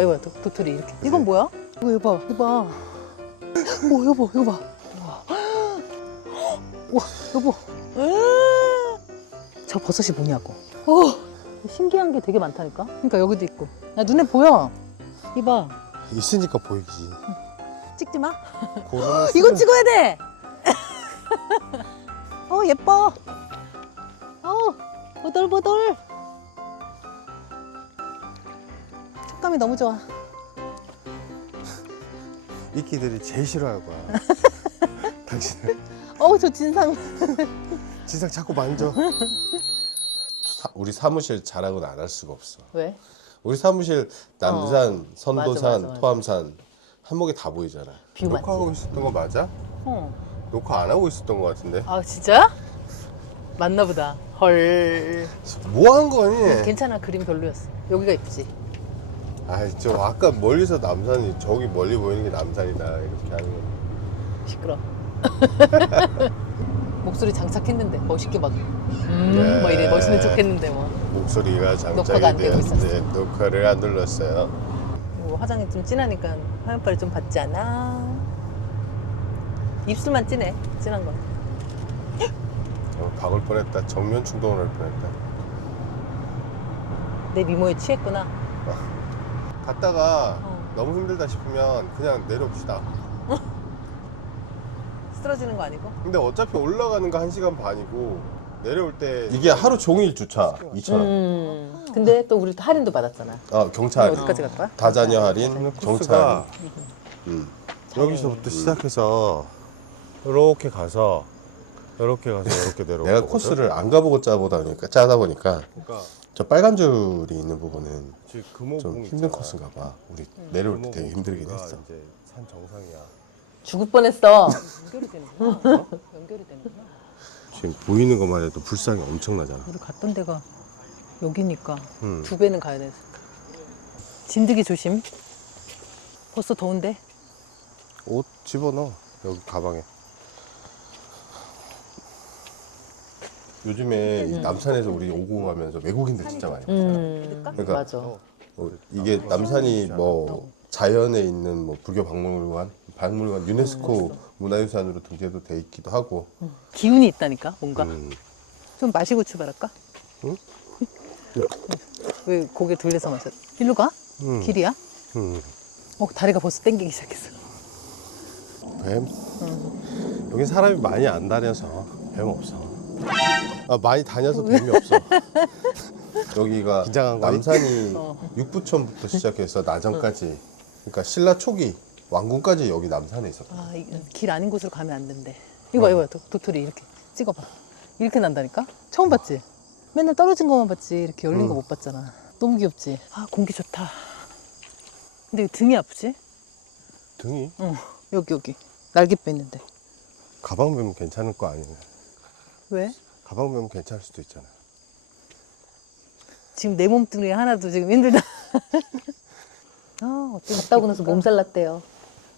이거 봐, 도토리 이렇게. 이건 뭐야? 이거 봐, 이거 봐. 오, 여보, 이거 봐. 와, 여보. 저 버섯이 뭐냐고. 신기한 게 되게 많다니까. 그러니까 여기도 있고. 야, 눈에 보여. 이봐. 있으니까 보이지. 찍지 마. 고르는 이건 찍어야 돼. 예뻐. 보들보들. 색감이 너무 좋아. 이끼들이 제일 싫어할 거야. 당신은 저 진상. 진상 자꾸 만져. 우리 사무실 자랑은 안 할 수가 없어. 왜? 우리 사무실 남산, 선도산, 맞아. 토암산 한목에 다 보이잖아. 뷰 맞지? 녹화하고 있었던 거 맞아? 녹화 안 하고 있었던 거 같은데. 아, 진짜? 맞나 보다. 헐. 뭐 한 거니? 괜찮아, 그림 별로였어. 여기가 이쁘지? 저 아까 멀리서 남산이 저기 멀리 보이는 게 남산이다 이렇게 하는 거. 시끄러. 목소리 장착했는데 멋있게 막 네. 뭐 이래 멋있는 척했는데 뭐. 목소리가 녹화가 장착이 안 되고 되었는데 녹화를 안 눌렀어요. 화장이 좀 진하니까 화면빨이 좀 받지 않아? 입술만 진해. 진한 건. 박을 뻔했다. 정면 충동을 할 뻔했다. 내 미모에 취했구나. 갔다가 너무 힘들다 싶으면 그냥 내려옵시다. 쓰러지는 거 아니고? 근데 어차피 올라가는 거 1시간 반이고 내려올 때 이게 하루 종일 주차 2,000원. 근데 또 우리 할인도 받았잖아. 경차 할인. 어디까지 갈 거야? 다자녀 할인, 경차 코스가 할인. 여기서부터 시작해서 이렇게 가서 이렇게 내려오고. 내가 코스를 안 가보고 짜다 보니까 그러니까 저 빨간 줄이 있는 부분은 지금 금호봉 좀 힘든 있잖아. 코스인가 봐. 우리 내려올 때 되게 힘들긴 금호봉 했어. 이제 산 정상이야. 죽을 뻔했어. 연결이 되는구나. 연결이 되는구나. 지금 보이는 것만 해도 불상이 엄청나잖아. 우리 갔던 데가 여기니까 2배는 가야 돼. 진드기 조심. 벌써 더운데? 옷 집어넣어 여기 가방에. 요즘에 이 남산에서 우리 오고 가면서 외국인들 진짜 많이 봤잖아. 그러니까 맞아. 이게 남산이 뭐 자연에 있는 뭐 불교 박물관 유네스코 문화유산으로 등재도 돼 있기도 하고. 기운이 있다니까 뭔가. 음. 좀 마시고 출발할까? 응? 왜 고개 돌려서 마셨? 일로 가? 길이야? 다리가 벌써 땡기기 시작했어. 뱀? 여긴 사람이 많이 안 다녀서 뱀 없어. 많이 다녀서 뱀이 없어. 여기가 긴장한 거니? 남산이 육부천부터 시작해서 나전까지, 그러니까 신라 초기 왕궁까지 여기 남산에 있었거든. 길 아닌 곳으로 가면 안 된대. 이거 도토리 이렇게 찍어봐. 이렇게 난다니까? 처음 봤지? 맨날 떨어진 것만 봤지 이렇게 열린 거 못 봤잖아. 너무 귀엽지? 공기 좋다. 근데 왜 등이 아프지? 등이? 여기 날개뼈 있는데. 가방 매면 괜찮을 거 아니네. 왜? 가방 매면 괜찮을 수도 있잖아. 지금 내 몸뚱이 하나도 지금 힘들다. 어떻게 갔다 오고 나서 몸살 났대요.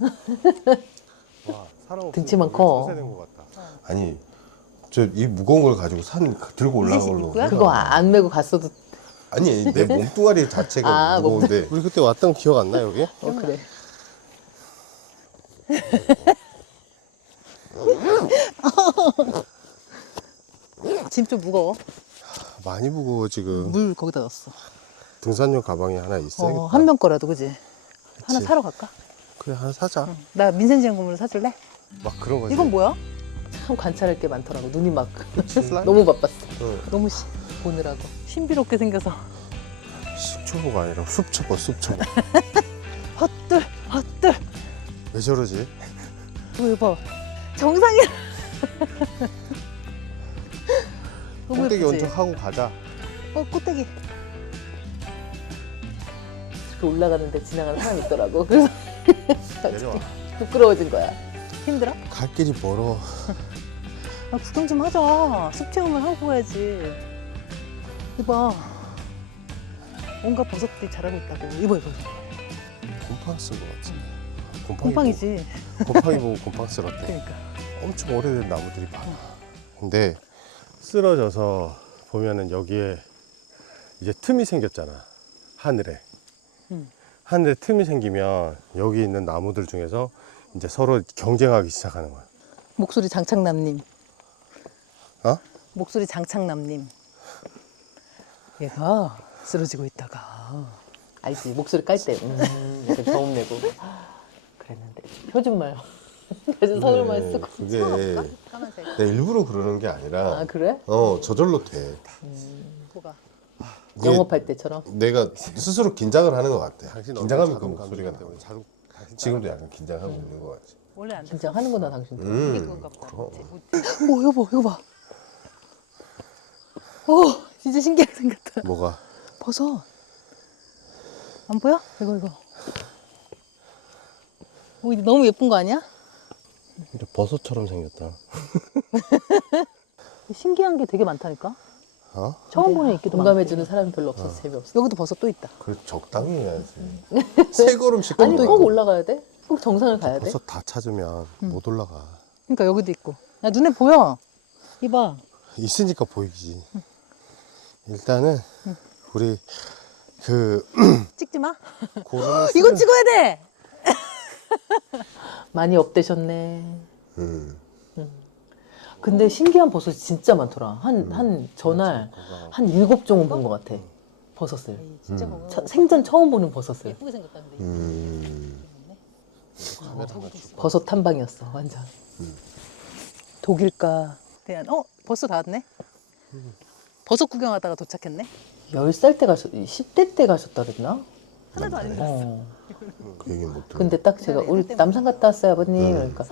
와, 사람 없으면 등치만 커. 전세된 것 같다. 아니, 저 이 무거운 걸 가지고 산 들고 올라가는 거. 그거 안 메고 갔어도. 아니, 내 몸뚱아리 자체가 무거운데. 우리 그때 왔던 거 기억 안 나, 여기? 그래. 짐 좀 무거워. 많이 무거워, 지금. 물 거기다 넣었어. 등산용 가방이 하나 있어야겠다. 한 명 거라도 그지? 하나 사러 갈까? 그래, 하나 사자. 나 민센지향고물 사줄래? 막 그런 거지. 이건 뭐야? 참 관찰할 게 많더라고. 눈이 막 슬라임? 너무 바빴어. 응. 너무 보느라고 신비롭게 생겨서. 식초보가 아니라 숲초보, 숲초보. 헛들. 왜 저러지? 왜 봐? 정상이야. 너무 꼭대기 예쁘지? 먼저 하고 가자. 꼭대기. 이렇게 올라가는데 지나가는 사람이 있더라고. 그래서 내려와. 부끄러워진 거야. 힘들어? 갈 길이 멀어. 구경 좀 하자. 숲 체험을 하고 가야지. 이봐. 온갖 버섯들이 자라고 있다고. 이봐. 곰팡 쓴 거 같지? 곰팡이지. 곰팡이 보고 곰팡 쓸었대. 그러니까. 엄청 오래된 나무들이 많아. 근데 쓰러져서 보면은 여기에 이제 틈이 생겼잖아. 하늘에. 한데 틈이 생기면 여기 있는 나무들 중에서 이제 서로 경쟁하기 시작하는 거야. 목소리 장창남님. 어? 목소리 장창남님. 얘가 쓰러지고 있다가 알지? 목소리 깔 때 이렇게 저음 내고 그랬는데 표준말 표준 서울말 쓰고 그게 까만색. 내가 일부러 그러는 게 아니라 아 그래? 저절로 돼. 뭐가? 이게 영업할 때처럼? 내가 스스로 긴장을 하는 것 같아. 당신 긴장하면 그 자존감 목소리가 나. 때문에 당신 지금도 약간 긴장하고 있는 것 같아. 원래 안 긴장하는구나 당신. 이게 그건가 보다. 그럼. 오 여보 이거 봐. 오 진짜 신기하게 생겼다. 뭐가? 버섯. 안 보여? 이거. 오, 이거 너무 예쁜 거 아니야? 진짜 버섯처럼 생겼다. 신기한 게 되게 많다니까. 어? 처음 보는 있기도 공감해주는 사람이 별로 없어서 재미없어. 여기도 버섯 또 있다. 그래 적당히 해야지. 세 걸음씩 아니 걸어. 꼭 올라가야 돼? 꼭 정상을 가야 돼? 버섯 다 찾으면 못 올라가. 그러니까 여기도 있고. 야 눈에 보여. 이봐. 있으니까 보이지. 일단은 우리 그 찍지 마. 고르는 이건 찍어야 돼. 많이 업되셨네. 근데 신기한 버섯이 진짜 많더라. 한 전날 한 7종은 본 것 같아. 버섯을. 진짜 생전 처음 보는 버섯을. 음. 버섯 탐방이었어, 완전. 독일가 대한. 벌써 다 왔네. 버섯 구경하다가 도착했네. 10살 때 10대 때 가셨다 그랬나? 하나도 안 힘들었어. 그 얘기 못 들어. 근데 딱 제가 우리 남산 갔다 왔어요 아버님. 그러니까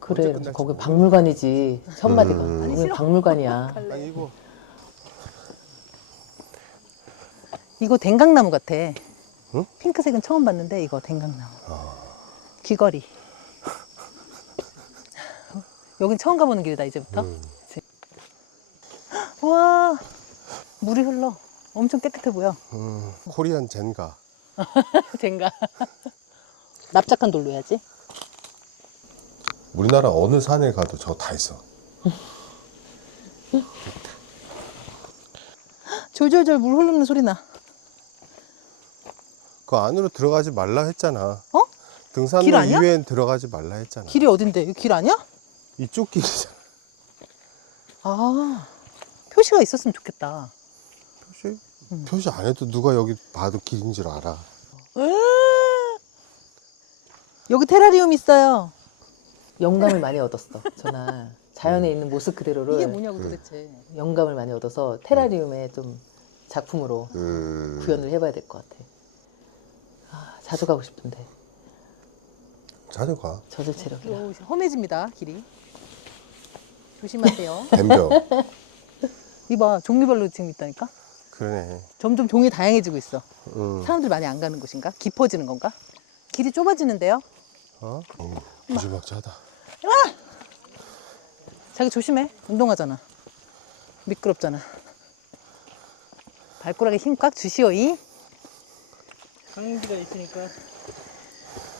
그래 거기 박물관이지 첫 마디가. 우리 박물관이야. 아니고 이거 댕강나무 같아. 응? 핑크색은 처음 봤는데 이거 댕강나무. 귀걸이. 여긴 처음 가보는 길이다 이제부터. 그치? 와 물이 흘러. 엄청 깨끗해 보여. 코리안 젠가. 댕가. 납작한 돌로 해야지. 우리나라 어느 산에 가도 저거 다 있어. 졸졸졸 물 흐르는 소리 나. 그 안으로 들어가지 말라 했잖아. 어? 등산로 길 아니야? 이외엔 들어가지 말라 했잖아. 길이 어딘데? 이거 길 아니야? 이쪽 길이잖아. 아 표시가 있었으면 좋겠다. 표시 안 해도 누가 여기 봐도 길인 줄 알아. 여기 테라리움 있어요. 영감을 많이 얻었어. 전날 자연에 있는 모습 그대로를. 이게 뭐냐고 도대체. 영감을 많이 얻어서 테라리움에 좀 작품으로 구현을 해봐야 될 것 같아. 아, 자주 가고 싶은데. 자주 가. 젖을 체력이야. 험해집니다 길이. 조심하세요. 댐벼. 이봐 종류별로 지금 있다니까. 그러네. 점점 종이 다양해지고 있어. 사람들이 많이 안 가는 곳인가? 깊어지는 건가? 길이 좁아지는데요. 무지막지하다. 자기 조심해. 운동하잖아. 미끄럽잖아. 발가락에 힘 꽉 주시오이. 강기가 있으니까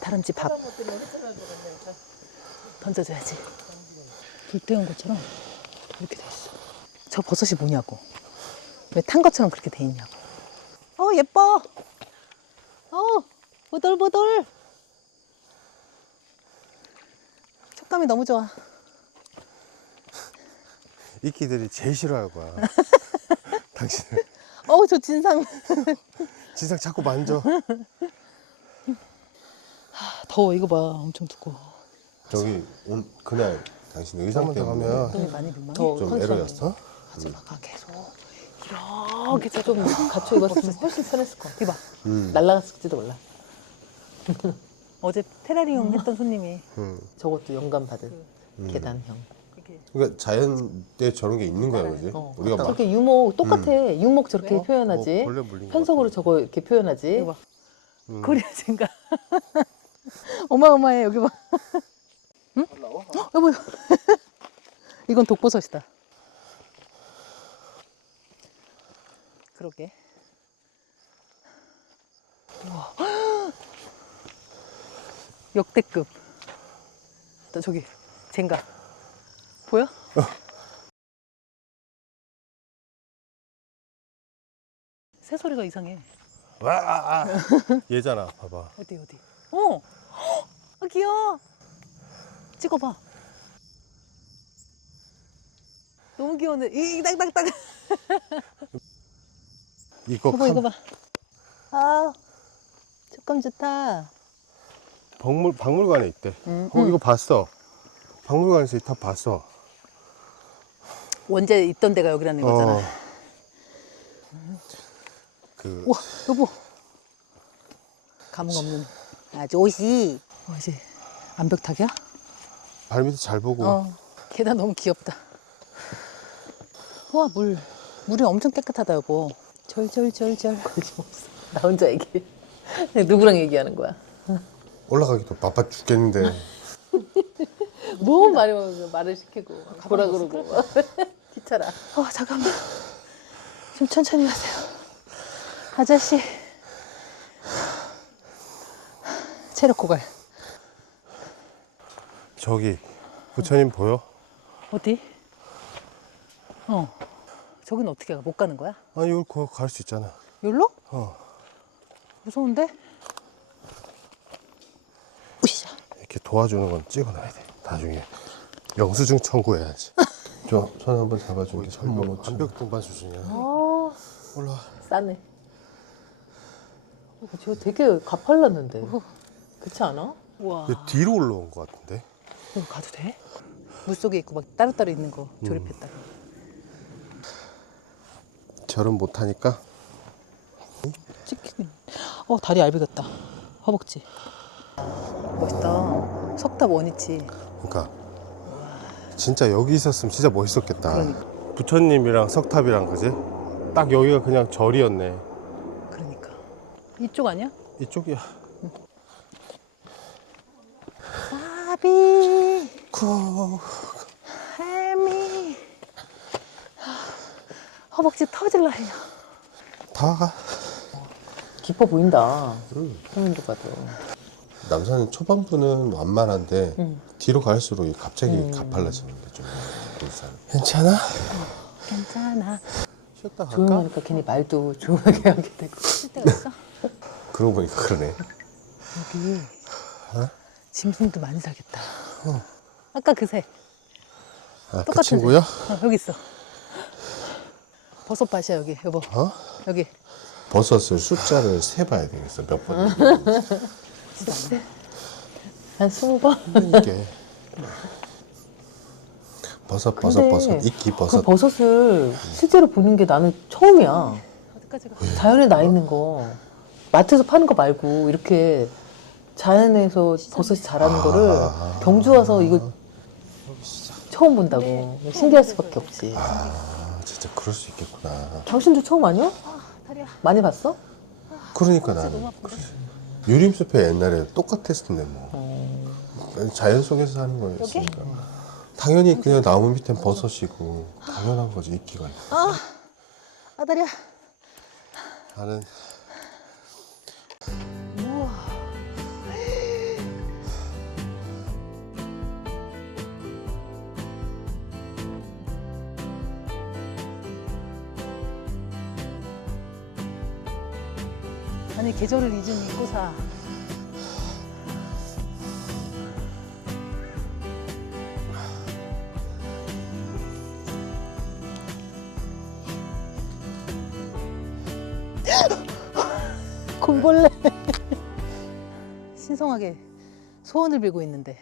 다람쥐 밥 던져줘야지. 불 태운 것처럼 이렇게 돼 있어. 저 버섯이 뭐냐고. 왜 탄 것처럼 그렇게 돼 있냐고. 예뻐. 보들보들. 촉감이 너무 좋아. 이끼들이 제일 싫어할 거야. 당신을. 저 진상. 진상 자꾸 만져. 더워. 이거 봐. 엄청 두꺼워. 저기 그날 당신 의상 때문에 가면 많이 민망해. 좀 애로였어? 가지 마. 계속. 이렇게 좀 갖춰 입었으면 훨씬 편했을 것 같아. 이봐. 날라갔을지도 몰라. 어제 테라리움 했던 손님이 저것도 영감 받은 계단형. 그러니까 자연에 저런 게 있는 거야, 그지? 우리가 막 저렇게 유목 똑같아. 유목 저렇게 표현하지. 벌레 물린 거 편석으로 같은데. 저거 이렇게 표현하지. 코리아진가. 어마어마해. 여기 봐. 응? 여보. 이건 독버섯이다. 그러게. 우와. 역대급. 또 저기 젠가 보여? 새소리가 이상해. 와 얘잖아. 봐봐. 어디 어디? 어, 아, 귀여워. 찍어봐. 너무 귀여운데 이 딱딱딱. 이거 이거 봐 이거 봐. 아, 촉감 좋다. 박물관에 있대. 이거 봤어. 박물관에서 다 봤어. 원래 있던 데가 여기라는 거잖아. 그 우와 여보. 감흥 없는 아저씨. 이제 암벽탑이야? 발밑에 잘 보고. 계단 너무 귀엽다. 와, 물이 엄청 깨끗하다, 여보. 절절절절. 거짓없어. 나 혼자 얘기해. 누구랑 얘기하는 거야? 올라가기도 바빠 죽겠는데 너무 많이 먹으면 말을 시키고 보라 그러고 귀찮아. 잠깐만. 좀 천천히 가세요. 아저씨. 체력 고갈. 저기 부처님 보여? 어디? 저긴 어떻게 가? 못 가는 거야? 아니 여기 갈 수 있잖아. 여기로? 어. 무서운데? 으쌰. 이렇게 도와주는 건 찍어놔야 돼. 나중에 영수증 청구해야지. 저 손 한번 잡아줄게. 암벽 동반 수준이야. 올라와. 싸네. 저 되게 가팔랐는데. 그렇지 않아? 우와. 얘 뒤로 올라온 것 같은데. 여기 가도 돼? 물속에 있고 막 따로따로 있는 거 조립했다가. 절은 못하니까. 치킨. 다리 얇이겠다. 허벅지. 멋있다. 석탑 원위치. 그러니까 진짜 여기 있었으면 진짜 멋있었겠다. 그러니까. 부처님이랑 석탑이랑 그지? 딱 여기가 그냥 절이었네. 그러니까. 이쪽 아니야? 이쪽이야. 아비. 혜미. 허벅지 터질라 해요. 다 가. 깊어 보인다. 화면도 봐도. 남산 초반부는 완만한데 뒤로 갈수록 갑자기 가팔라지는데 좀 일산. 괜찮아? 괜찮아. 쉬었다 갈까? 조용하니까 괜히 말도 조용하게 하게 되고. 쉴 데가 있어? 그러고 보니까 그러네. 여기 짐승도 많이 살겠다. 아까 그 새. 아, 그 똑같은 친구야? 새. 여기 있어. 버섯밭이야 여기 여보. 여기. 버섯을 숫자를 세봐야 되겠어. 몇 번. 한 20번? 이게 버섯 근데 이끼 그 버섯. 버섯을 실제로 보는 게 나는 처음이야. 어디까지 가? 자연에 나 있는 거. 마트에서 파는 거 말고 이렇게 자연에서 버섯이 자라는 거를 경주 와서 이거 처음 본다고. 신기할 수밖에 없지. 진짜 그럴 수 있겠구나. 당신도 처음 아니야? 다리야. 많이 봤어? 그러니까 나는 유림숲에 옛날에 똑같았을 텐데 뭐 자연 속에서 사는 거였으니까 당연히 그냥 나무 밑엔 버섯이고 당연한 거지 이끼가 있고. 다리야. 나는 우와. 아니 계절을 잊은 이 꽃아. 곰벌레. 신성하게 소원을 빌고 있는데